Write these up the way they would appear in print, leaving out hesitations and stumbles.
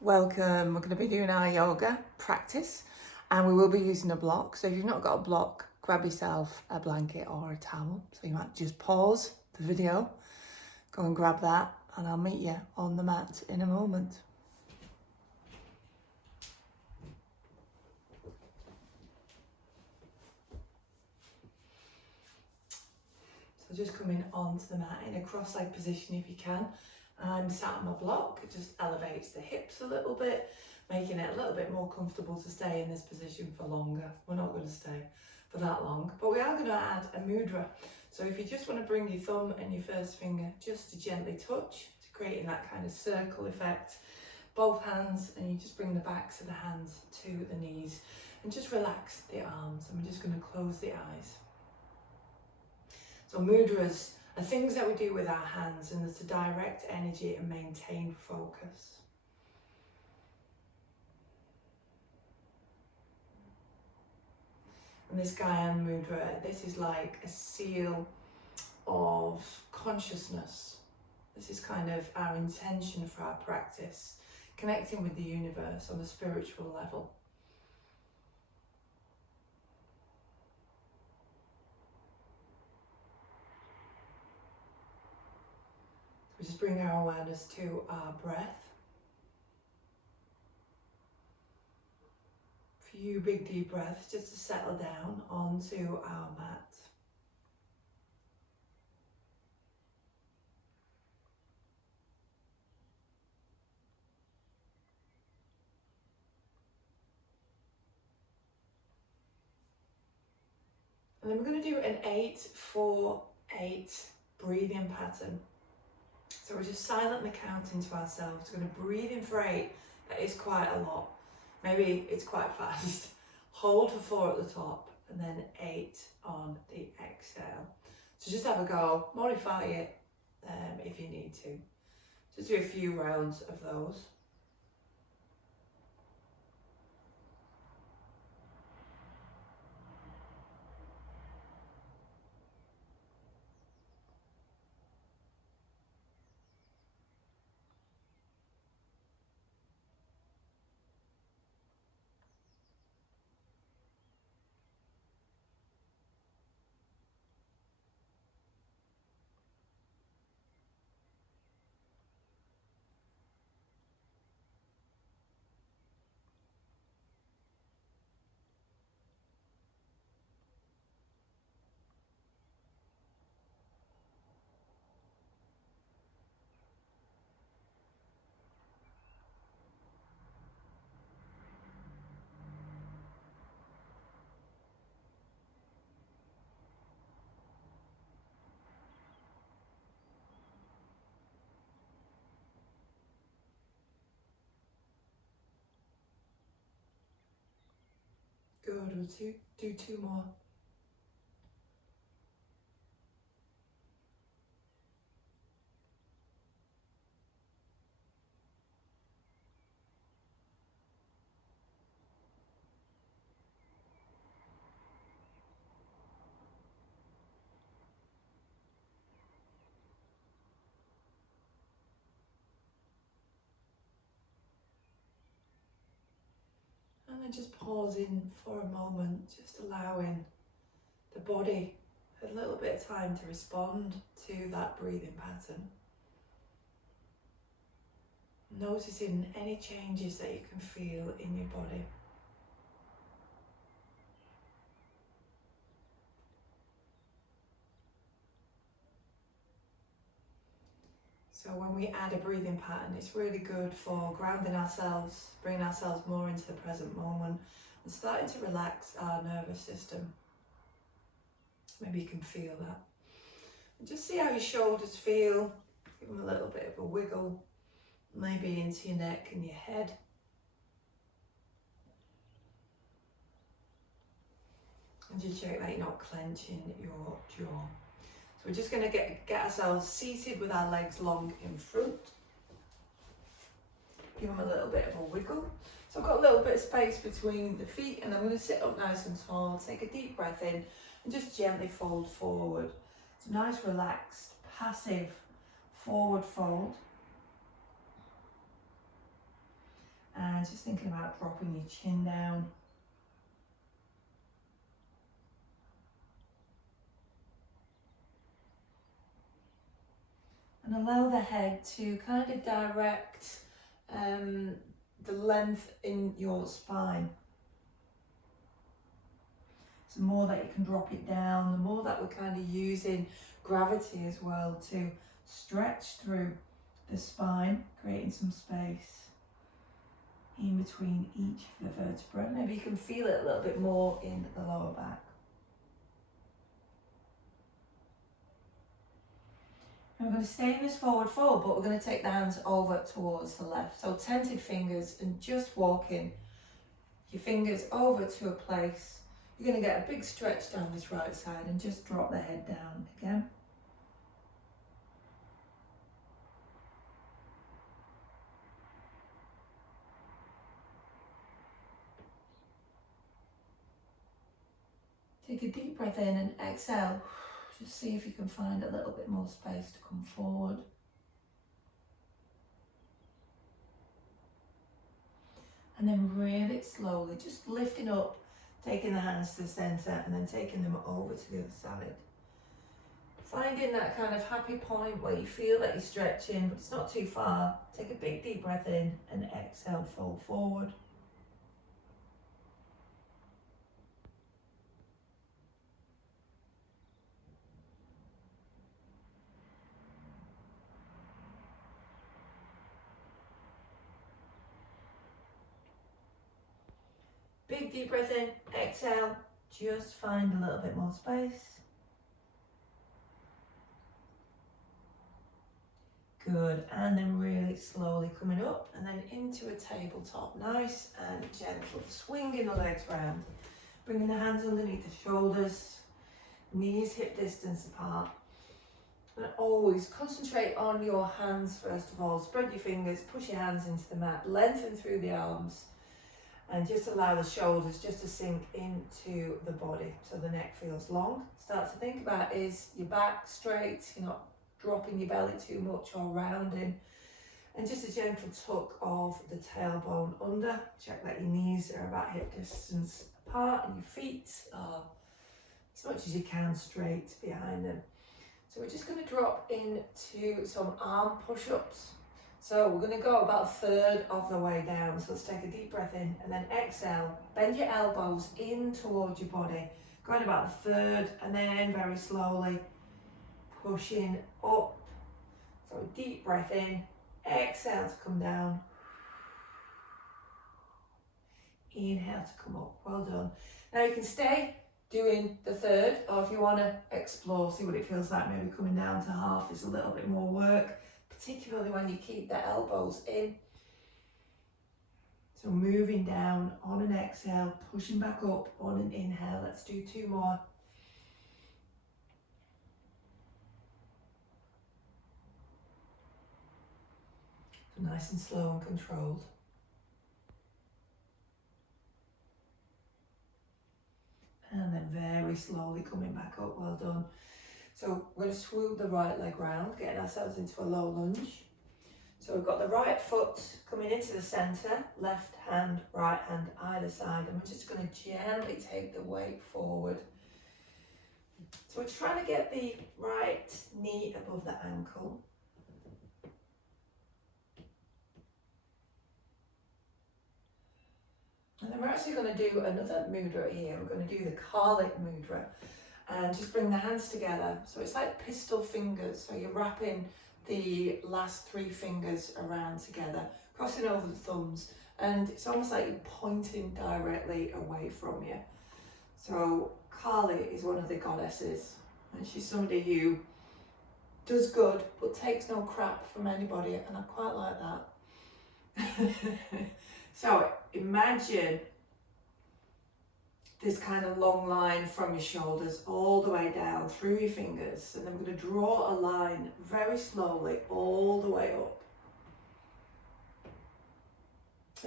Welcome. We're going to be doing our yoga practice and we will be using a block. So if you've not got a block, grab yourself a blanket or a towel. So you might just pause the video, go and grab that, and I'll meet you on the mat in a moment. So just coming onto the mat in a cross-legged position if you can. I'm sat on my block. It just elevates the hips a little bit, making it a little bit more comfortable to stay in this position for longer. We're not going to stay for that long, but we are going to add a mudra. So if you just want to bring your thumb and your first finger just to gently touch, to creating that kind of circle effect, both hands, and you just bring the backs of the hands to the knees and just relax the arms. And we're just going to close the eyes. So mudras are things that we do with our hands, and it's to direct energy and maintain focus. And this Gyan mudra, this is like a seal of consciousness. This is kind of our intention for our practice, connecting with the universe on a spiritual level. We just bring our awareness to our breath. A few big deep breaths just to settle down onto our mat. And then we're going to do an 8-4-8 breathing pattern. So we're just silently counting to ourselves. We're going to breathe in for 8. That is quite a lot. Maybe it's quite fast. Hold for 4 at the top and then 8 on the exhale. So just have a go. Modify it if you need to. Just do a few rounds of those. Good, we'll do 2 more. And then just pausing for a moment, just allowing the body a little bit of time to respond to that breathing pattern. Noticing any changes that you can feel in your body. So when we add a breathing pattern, it's really good for grounding ourselves, bringing ourselves more into the present moment and starting to relax our nervous system. Maybe you can feel that. And just see how your shoulders feel. Give them a little bit of a wiggle, maybe into your neck and your head. And just check that you're not clenching your jaw. So we're just going to get ourselves seated with our legs long in front. Give them a little bit of a wiggle. So I've got a little bit of space between the feet, and I'm going to sit up nice and tall, take a deep breath in and just gently fold forward. It's a nice relaxed, passive forward fold. spine, just thinking about dropping your chin down. And allow the head to kind of direct the length in your spine. So the more that you can drop it down, the more that we're kind of using gravity as well to stretch through the spine, creating some space in between each of the vertebrae. Maybe you can feel it a little bit more in the lower back. And we're going to stay in this forward fold, but we're going to take the hands over towards the left. So tented fingers, and just walking your fingers over to a place. You're going to get a big stretch down this right side and just drop the head down again. Take a deep breath in and exhale. Just see if you can find a little bit more space to come forward. And then really slowly, just lifting up, taking the hands to the centre and then taking them over to the other side. Finding that kind of happy point where you feel that you're stretching, but it's not too far. Take a big deep breath in and exhale, fold forward. Big deep breath in, exhale, just find a little bit more space. Good, and then really slowly coming up and then into a tabletop. Nice and gentle, swinging the legs round. Bringing the hands underneath the shoulders, knees hip distance apart. And always concentrate on your hands first of all. Spread your fingers, push your hands into the mat, lengthen through the arms. And just allow the shoulders just to sink into the body so the neck feels long. Start to think about, is your back straight? You're not dropping your belly too much or rounding. And just a gentle tuck of the tailbone under. Check that your knees are about hip distance apart and your feet are as much as you can straight behind them. So we're just going to drop into some arm push-ups. So we're going to go about a third of the way down. So let's take a deep breath in and then exhale. Bend your elbows in towards your body. Going about a third and then very slowly pushing up. So a deep breath in, exhale to come down. Inhale to come up. Well done. Now you can stay doing the third, or if you want to explore, see what it feels like, maybe coming down to half is a little bit more work. Particularly when you keep the elbows in. So moving down on an exhale, pushing back up on an inhale. Let's do two more. So nice and slow and controlled. And then very slowly coming back up, well done. So we're going to swoop the right leg round, getting ourselves into a low lunge. So we've got the right foot coming into the centre, left hand, right hand, either side. And we're just going to gently take the weight forward. So we're trying to get the right knee above the ankle. And then we're actually going to do another mudra here. We're going to do the Kali mudra. And just bring the hands together. So it's like pistol fingers. So you're wrapping the last three fingers around together, crossing over the thumbs. And it's almost like you're pointing directly away from you. So Kali is one of the goddesses. And she's somebody who does good, but takes no crap from anybody. And I quite like that. So imagine this kind of long line from your shoulders all the way down through your fingers, and then we're going to draw a line very slowly all the way up.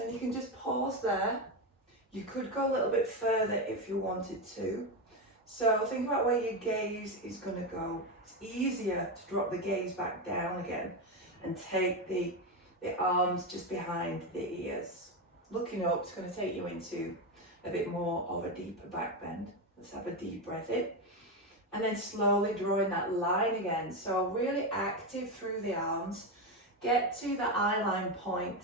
And you can just pause there. You could go a little bit further if you wanted to. So think about where your gaze is going to go. It's easier to drop the gaze back down again and take the arms just behind the ears. looking up, it's going to take you into a bit more of a deeper back bend. Let's have a deep breath in. And then slowly drawing that line again. So really active through the arms. Get to the eye line point.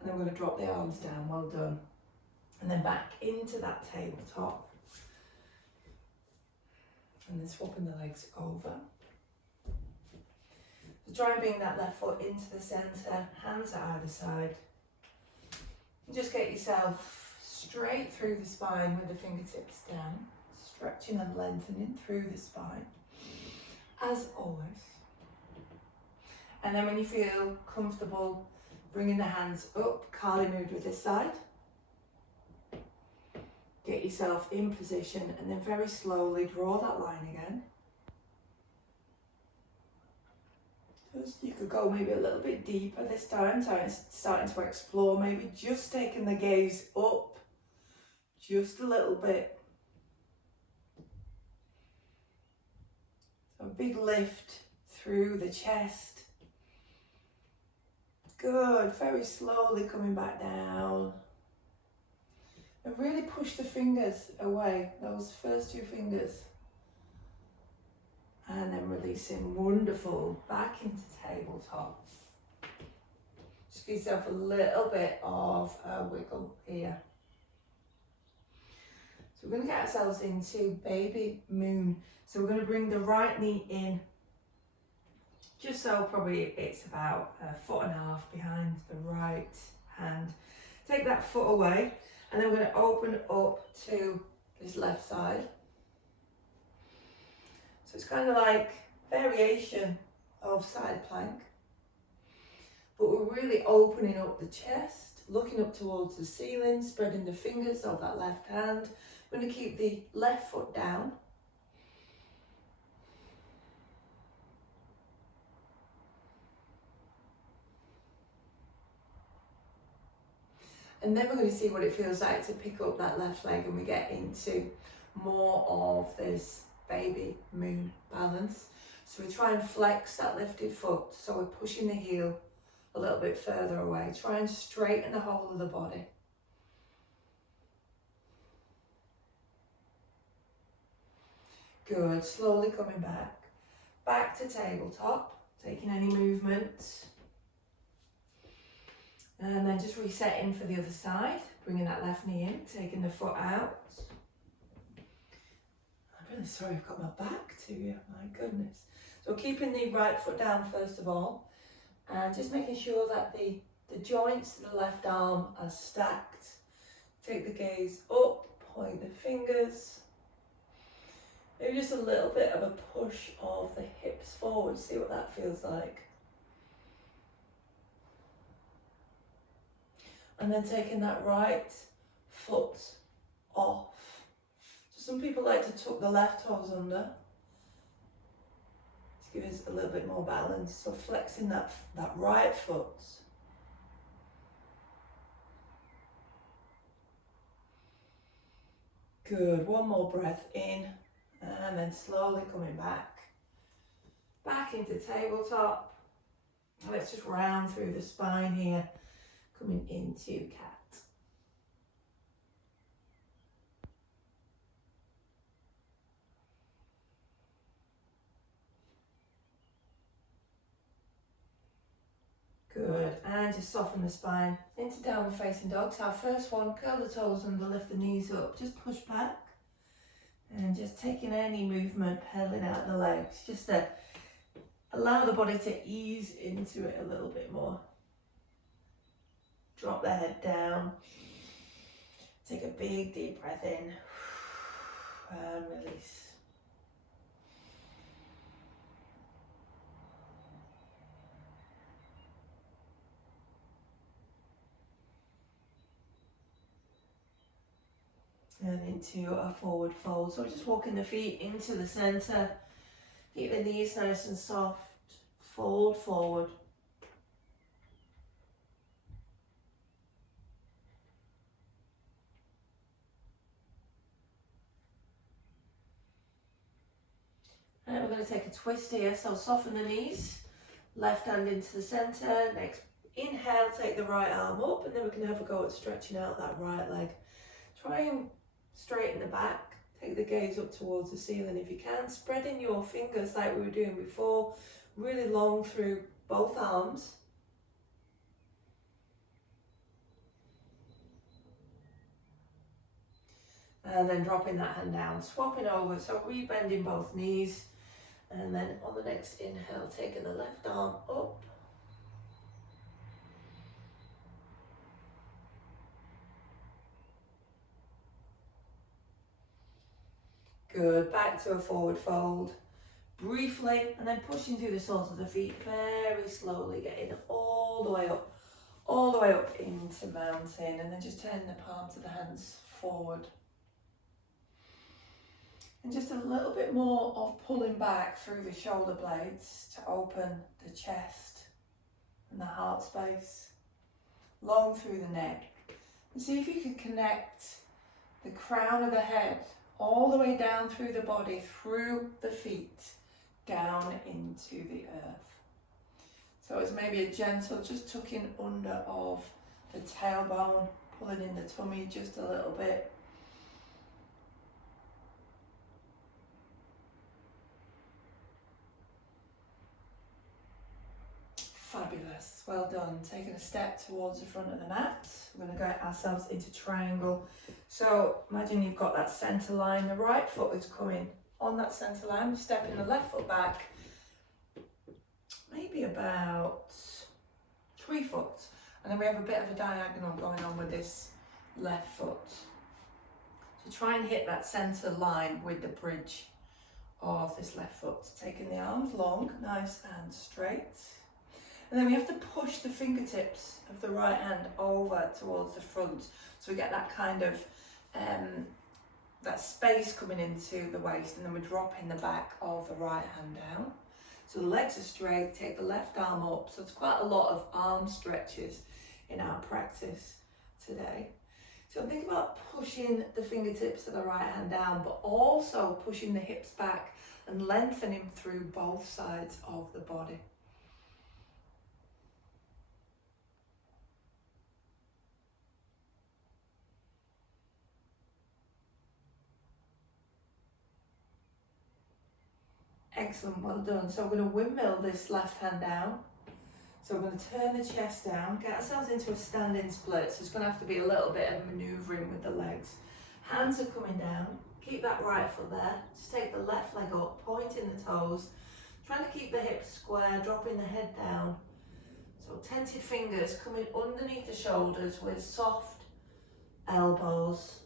And then we're going to drop the arms down. Well done. And then back into that tabletop. And then swapping the legs over. So try and bring that left foot into the centre. Hands at either side. And just get yourself straight through the spine with the fingertips down. Stretching and lengthening through the spine, as always. And then when you feel comfortable, bringing the hands up, Kali Mudra this side. Get yourself in position and then very slowly draw that line again. Just, you could go maybe a little bit deeper this time, starting to explore, maybe just taking the gaze up just a little bit. A big lift through the chest. Good, very slowly coming back down. And really push the fingers away, those first two fingers. And then releasing, wonderful, back into tabletop. Just give yourself a little bit of a wiggle here. So we're going to get ourselves into baby moon. So we're going to bring the right knee in, just so probably it's about 1.5 foot behind the right hand. Take that foot away, and then we're going to open up to this left side. So it's kind of like variation of side plank, but we're really opening up the chest, looking up towards the ceiling, spreading the fingers of that left hand. We're going to keep the left foot down. And then we're going to see what it feels like to pick up that left leg, and we get into more of this baby moon balance. So we try and flex that lifted foot, so we're pushing the heel a little bit further away. Try and straighten the whole of the body. Good, slowly coming back. Back to tabletop, taking any movement. And then just resetting for the other side, bringing that left knee in, taking the foot out. I'm really sorry I've got my back to you, my goodness. So keeping the right foot down first of all, and just making sure that the joints of the left arm are stacked. Take the gaze up, point the fingers. Maybe just a little bit of a push of the hips forward, see what that feels like. And then taking that right foot off. So some people like to tuck the left toes under. To give us a little bit more balance. So flexing that right foot. Good, one more breath in. And then slowly coming back. Back into tabletop. Let's just round through the spine here. Coming into cat. Good, and just soften the spine into downward facing dog. So our first one, curl the toes under, lift the knees up, just push back. And just taking any movement, pedaling out the legs, just to allow the body to ease into it a little bit more. Drop the head down. Take a big deep breath in and release. And into a forward fold. So just walking the feet into the center. Keep the knees nice and soft. Fold forward. And we're going to take a twist here. So soften the knees. Left hand into the center. Next inhale, take the right arm up, and then we can have a go at stretching out that right leg. Try and straighten the back, take the gaze up towards the ceiling if you can, spreading your fingers like we were doing before, really long through both arms. And then dropping that hand down, swapping over, so rebending both knees. And then on the next inhale, taking the left arm up. Good, back to a forward fold. Briefly, and then pushing through the soles of the feet very slowly, getting all the way up into mountain, and then just turning the palms of the hands forward. And just a little bit more of pulling back through the shoulder blades to open the chest and the heart space, long through the neck. And see if you can connect the crown of the head all the way down through the body, through the feet, down into the earth. So it's maybe a gentle, just tucking under of the tailbone, pulling in the tummy just a little bit. Fabulous, well done. Taking a step towards the front of the mat. We're going to get ourselves into triangle. So imagine you've got that centre line, the right foot is coming on that centre line, stepping the left foot back, maybe about 3 foot. And then we have a bit of a diagonal going on with this left foot. So try and hit that centre line with the bridge of this left foot. Taking the arms long, nice and straight. And then we have to push the fingertips of the right hand over towards the front. So we get that kind of, that space coming into the waist, and then we're dropping the back of the right hand down. So the legs are straight, take the left arm up. So it's quite a lot of arm stretches in our practice today. So think about pushing the fingertips of the right hand down, but also pushing the hips back and lengthening through both sides of the body. Excellent, well done. So we're going to windmill this left hand down. So we're going to turn the chest down, get ourselves into a standing split. So it's going to have to be a little bit of manoeuvring with the legs. Hands are coming down. Keep that right foot there. Just take the left leg up, pointing the toes. Trying to keep the hips square, dropping the head down. So tented fingers coming underneath the shoulders with soft elbows.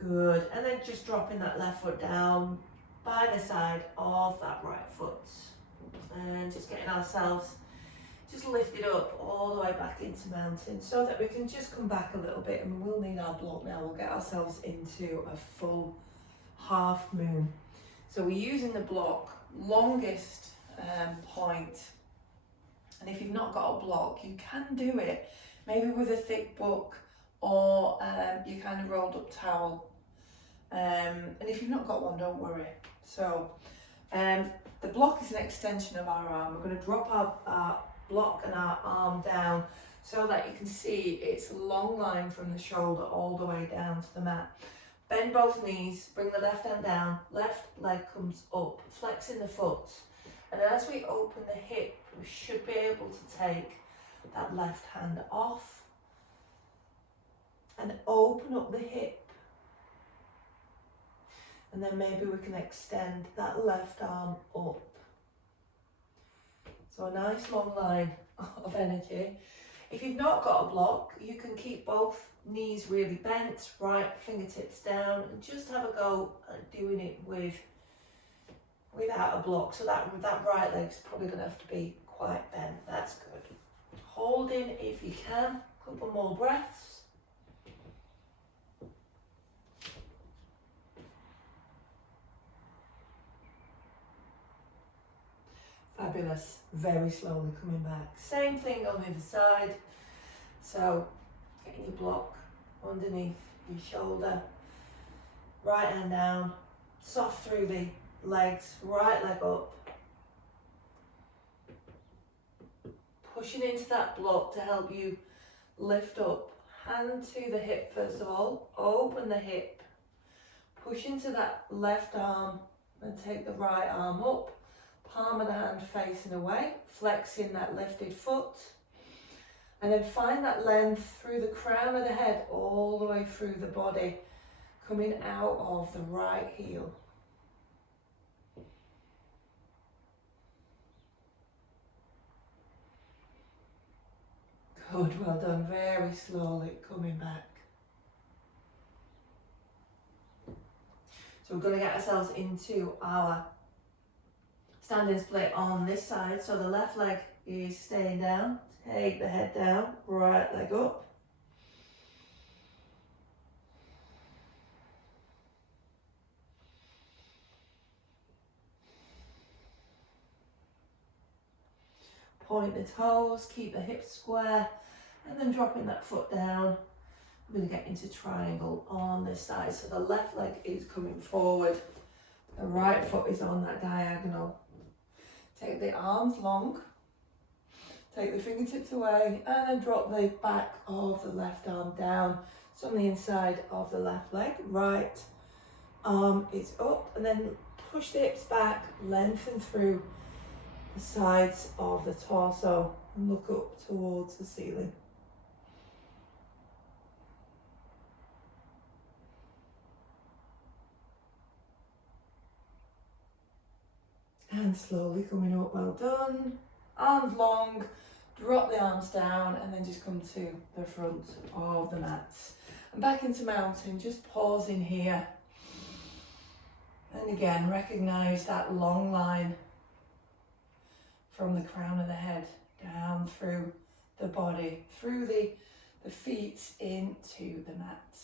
Good, and then just dropping that left foot down by the side of that right foot. And just getting ourselves just lifted up all the way back into mountain, so that we can just come back a little bit, and we'll need our block now. We'll get ourselves into a full half moon. So we're using the block longest point. And if you've not got a block, you can do it maybe with a thick book, or you kind of rolled up towel. And if you've not got one, don't worry. So the block is an extension of our arm. We're going to drop our block and our arm down so that you can see it's a long line from the shoulder all the way down to the mat. Bend both knees, bring the left hand down, left leg comes up, flexing the foot. And as we open the hip, we should be able to take that left hand off and open up the hip. And then maybe we can extend that left arm up. So a nice long line of energy. If you've not got a block, you can keep both knees really bent, right fingertips down, and just have a go at doing it without a block. So that right leg's probably going to have to be quite bent. That's good. Holding if you can. A couple more breaths. Fabulous. Very slowly coming back. Same thing on the other side. So getting your block underneath your shoulder. Right hand down. soft through the legs, right leg up. Pushing into that block to help you lift up. Hand to the hip first of all, open the hip. Push into that left arm and take the right arm up. Palm of the hand facing away, flexing that lifted foot. And then find that length through the crown of the head all the way through the body, coming out of the right heel. Good, well done. Very slowly coming back. So we're going to get ourselves into our standing split on this side. So the left leg is staying down. Take the head down, right leg up. Point the toes, keep the hips square, and then dropping that foot down. We're going to get into triangle on this side. So the left leg is coming forward. The right foot is on that diagonal. Take the arms long. Take the fingertips away and then drop the back of the left arm down. So on the inside of the left leg, right arm is up, and then push the hips back, lengthen through the sides of the torso and look up towards the ceiling. And slowly coming up, well done. Arms long, drop the arms down and then just come to the front of the mat. And back into mountain, just pausing here. And again, recognise that long line from the crown of the head down through the body, through the feet into the mat.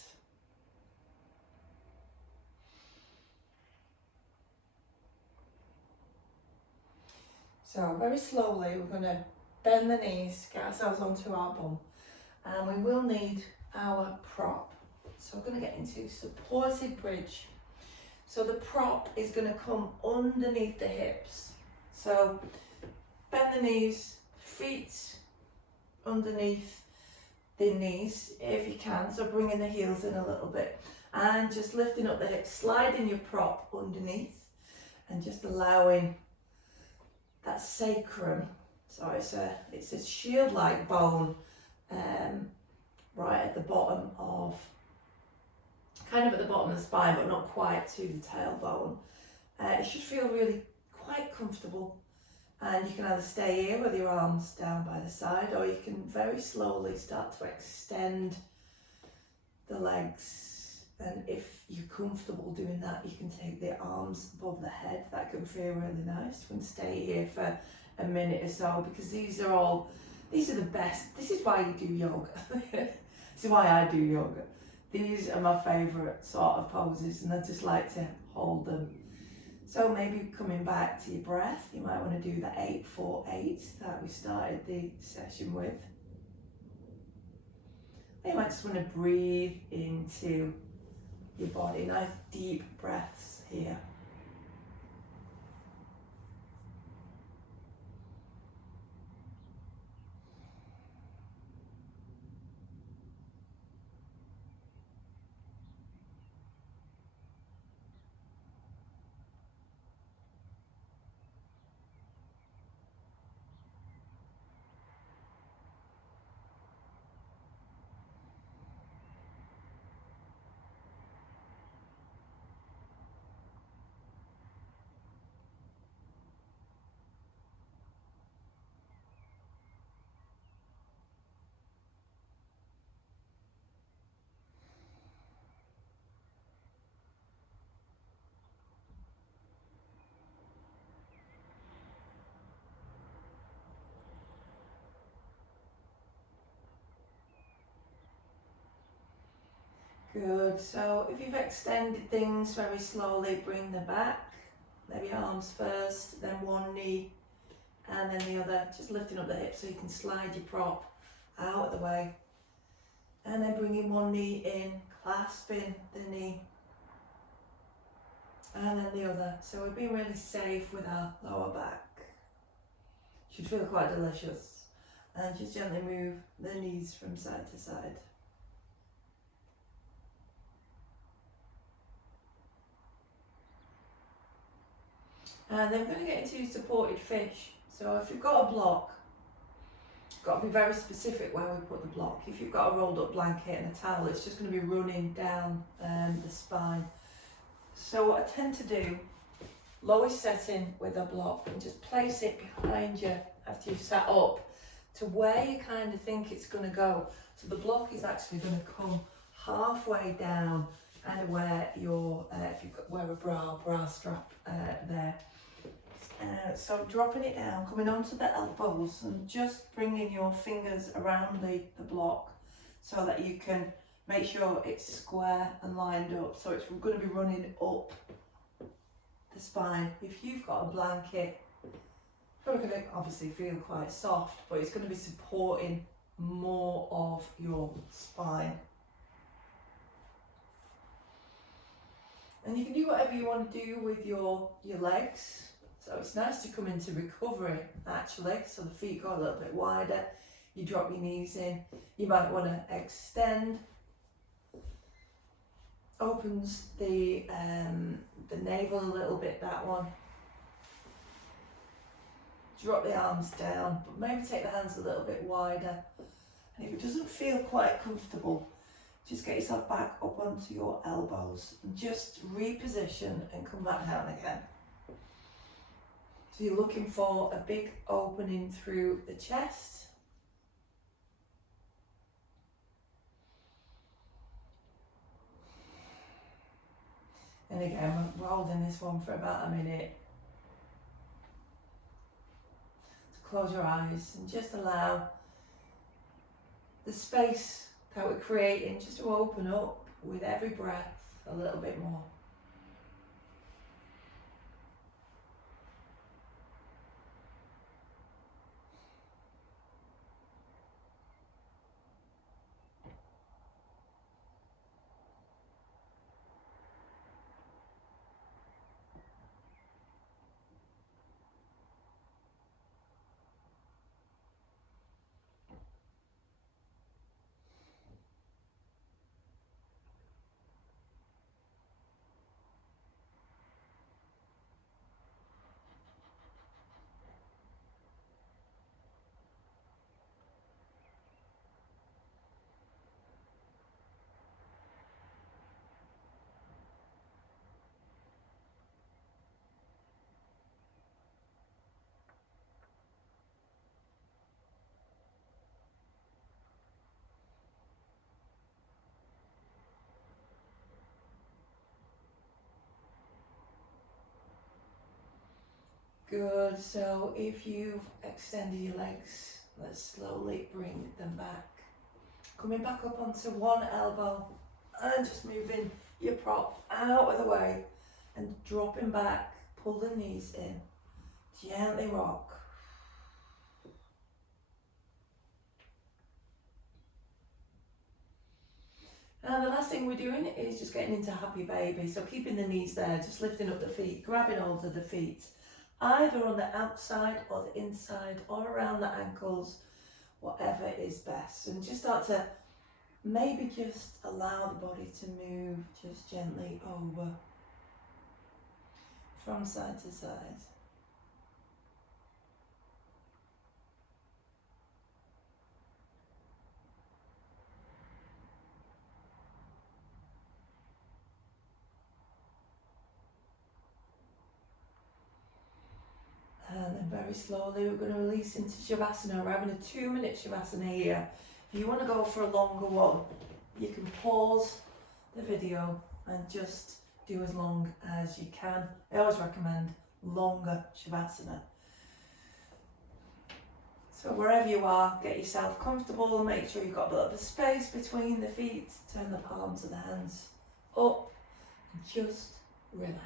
So very slowly we're going to bend the knees, get ourselves onto our bum, and we will need our prop. So we're going to get into supported bridge. So the prop is going to come underneath the hips. So bend the knees, feet underneath the knees if you can. So bringing the heels in a little bit and just lifting up the hips, sliding your prop underneath and just allowing that sacrum. So it's a shield-like bone right at the bottom of, kind of at the bottom of the spine, but not quite to the tailbone. It should feel really quite comfortable. And you can either stay here with your arms down by the side, or you can very slowly start to extend the legs. And if you're comfortable doing that, you can take the arms above the head. That can feel really nice. You can stay here for a minute or so, because these are the best. This is why you do yoga. This is why I do yoga. These are my favourite sort of poses, and I just like to hold them. So maybe coming back to your breath, you might want to do the 8-4-8 that we started the session with. Or you might just want to breathe into your body. Nice deep breaths here. Good, so if you've extended things very slowly, bring them back. Maybe arms first, then one knee, and then the other, just lifting up the hips so you can slide your prop out of the way. And then bringing one knee in, clasping the knee. and then the other. So we're being really safe with our lower back. Should feel quite delicious. And just gently move the knees from side to side. And then we're going to get into supported fish. So if you've got a block, you've got to be very specific where we put the block. If you've got a rolled up blanket and a towel, it's just going to be running down the spine. So what I tend to do, lowest setting with a block, and just place it behind you after you've sat up to where you kind of think it's going to go. So the block is actually going to come halfway down, kind of where your, if you've got, wear a bra strap there. So dropping it down, coming onto the elbows and just bringing your fingers around the block so that you can make sure it's square and lined up. So it's going to be running up the spine. If you've got a blanket, it's probably going to obviously feel quite soft, but it's going to be supporting more of your spine. And you can do whatever you want to do with your legs. So it's nice to come into recovery actually, so the feet go a little bit wider, you drop your knees in, you might want to extend, opens the navel a little bit, that one. Drop the arms down, but maybe take the hands a little bit wider. And if it doesn't feel quite comfortable, just get yourself back up onto your elbows and just reposition and come back down again. So you're looking for a big opening through the chest. And again, we're holding this one for about a minute. So close your eyes and just allow the space that we're creating just to open up with every breath a little bit more. Good, so if you've extended your legs, let's slowly bring them back. Coming back up onto one elbow and just moving your prop out of the way and dropping back, pull the knees in, gently rock. And the last thing we're doing is just getting into happy baby, so keeping the knees there, just lifting up the feet, grabbing hold of the feet, either on the outside or the inside or around the ankles, whatever is best. And just start to maybe just allow the body to move just gently over from side to side. And then very slowly we're going to release into Shavasana. We're having a 2-minute Shavasana here. If you want to go for a longer one, you can pause the video and just do as long as you can. I always recommend longer Shavasana. So wherever you are, get yourself comfortable and make sure you've got a bit of space between the feet. Turn the palms of the hands up and just relax.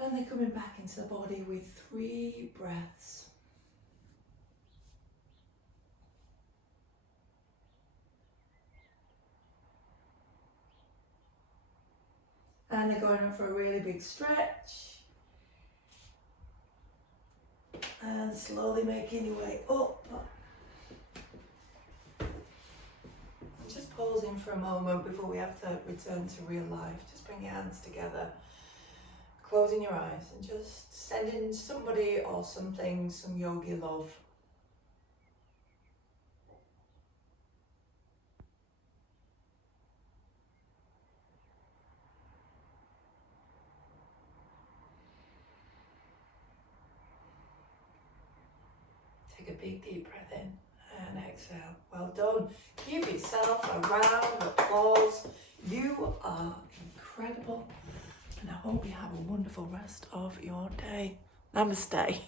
And then coming back into the body with 3 breaths. And then going up for a really big stretch. And slowly making your way up. Just pausing for a moment before we have to return to real life. Just bring your hands together, closing your eyes, and just sending somebody or something some yogi love. Take a big deep breath in and exhale. Well done. Give yourself a round of applause. You are incredible, and I hope you have a wonderful rest of your day. Namaste.